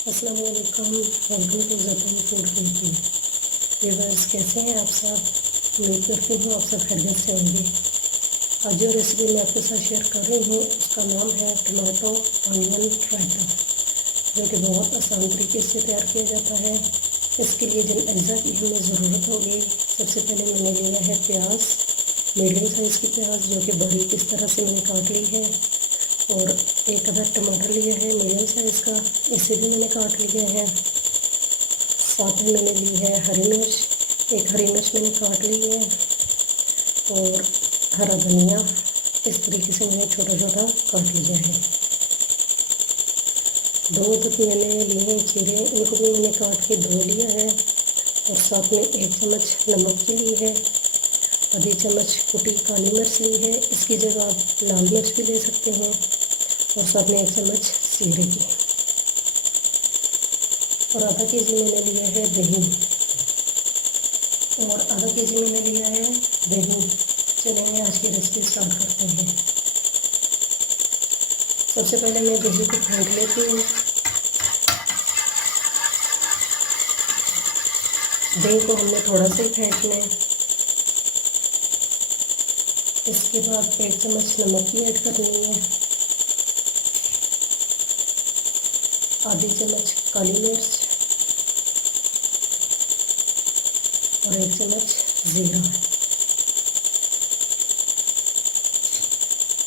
अस्सलाम वालेकुम। Welcome to Zatan food creative. Viewers, कैसे हैं आप सब? उम्मीद करती हूँ आप सब खैरियत से होंगे। आज जो रेसिपी मैं आपके साथ शेयर कर रही हूँ उसका नाम है टमाटो ऑनियन रायता, जो कि बहुत आसान तरीके से तैयार किया जाता है। इसके लिए जिन अज्जा की हमें ज़रूरत होगी, सबसे पहले मैंने लिया है प्याज, मीडियम साइज़ की प्याज जो कि बारीक इस तरह से मैंने काट ली है, और एक अदर टमाटर लिया है मीडियम साइज़ का, इसे भी मैंने काट लिया है। साथ में मैंने ली है हरी मिर्च, एक हरी मिर्च मैंने काट ली है, और हरा धनिया इस तरीके से मैंने छोटा छोटा काट लिया है। दो अदरक मैंने लिए हैं खीरे, इनको भी मैंने काट के धो लिया है, और साथ में 1 चम्मच नमक की ली है, आधी चम्मच कुटी काली मिर्च ली है, इसकी जगह आप लाल मिर्च भी ले सकते हैं, और साथ में 1 चम्मच जीरे की, और आधा केजी मैंने लिया है दही, और आधा केजी मैंने लिया है दही। चलिए आज की रेसिपी स्टार्ट करते हैं। सबसे पहले मैं दही को फेंट लेती हूँ। दही को हमने थोड़ा सा ही फेंटना है। इसके बाद 1 चम्मच नमक की ऐड करनी है, आधी चम्मच काली मिर्च, और 1 चम्मच ज़ीरा।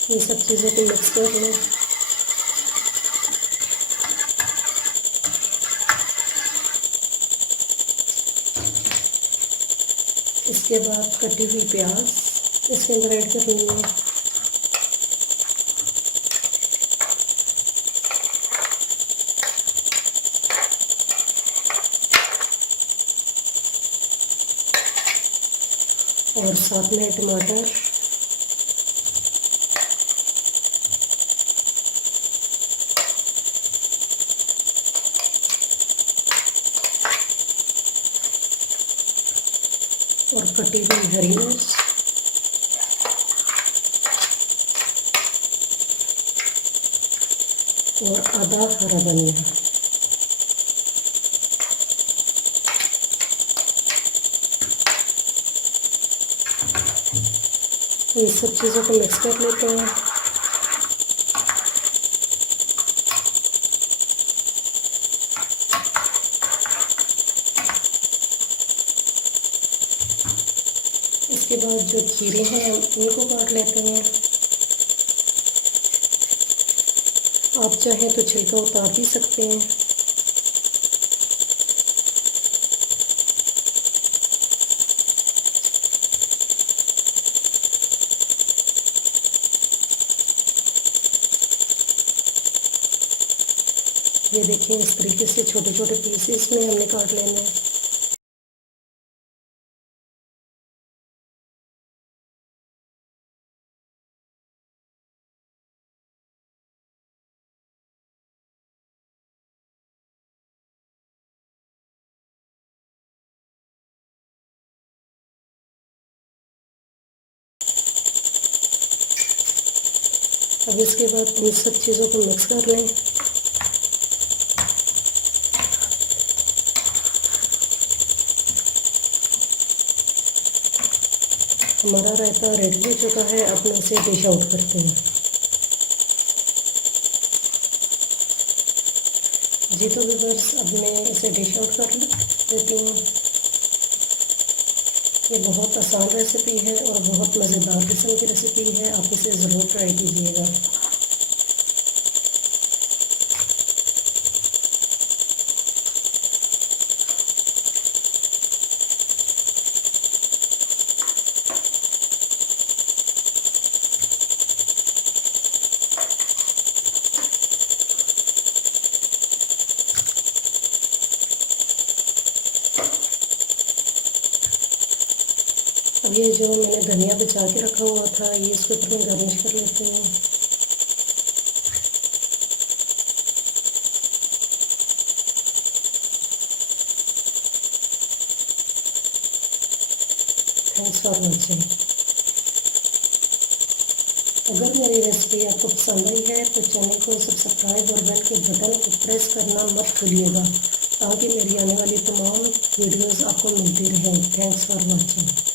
ये सब चीज़ों को मिक्स कर लें। इसके बाद कटी हुई प्याज इसके अंदर ऐड करनी है, और साथ में टमाटर, और कटी हुई हरी मिर्च, और आधा हरा धनिया। इन सब चीज़ों को मिक्स कर लेते हैं। इसके बाद जो खीरे हैं इनको काट लेते हैं। आप चाहें तो छिलका उतार भी सकते हैं। ये देखिए, इस तरीके से छोटे छोटे पीसेस में हमने काट लेना है। अब इसके बाद इन सब चीज़ों को मिक्स कर लें। हमारा रायता रेडी हो चुका है। अब मैं इसे डिश आउट करते हैं। जी तो व्यूअर्स, अब मैं इसे डिश आउट कर लेती हूँ। ये बहुत आसान रेसिपी है और बहुत मज़ेदार किस्म की रेसिपी है। आप इसे ज़रूर ट्राई कीजिएगा। अब ये जो मैंने धनिया बचा के रखा हुआ था, ये इसके ऊपर मैं गार्निश कर लेती हूँ। Thanks for watching. अगर मेरी रेसिपी आपको पसंद आई है तो चैनल को सब्सक्राइब और बेल के बटन को प्रेस करना मत भूलिएगा ताकि मेरी आने वाली तमाम वीडियोस आपको मिलती रहें। Thanks for watching.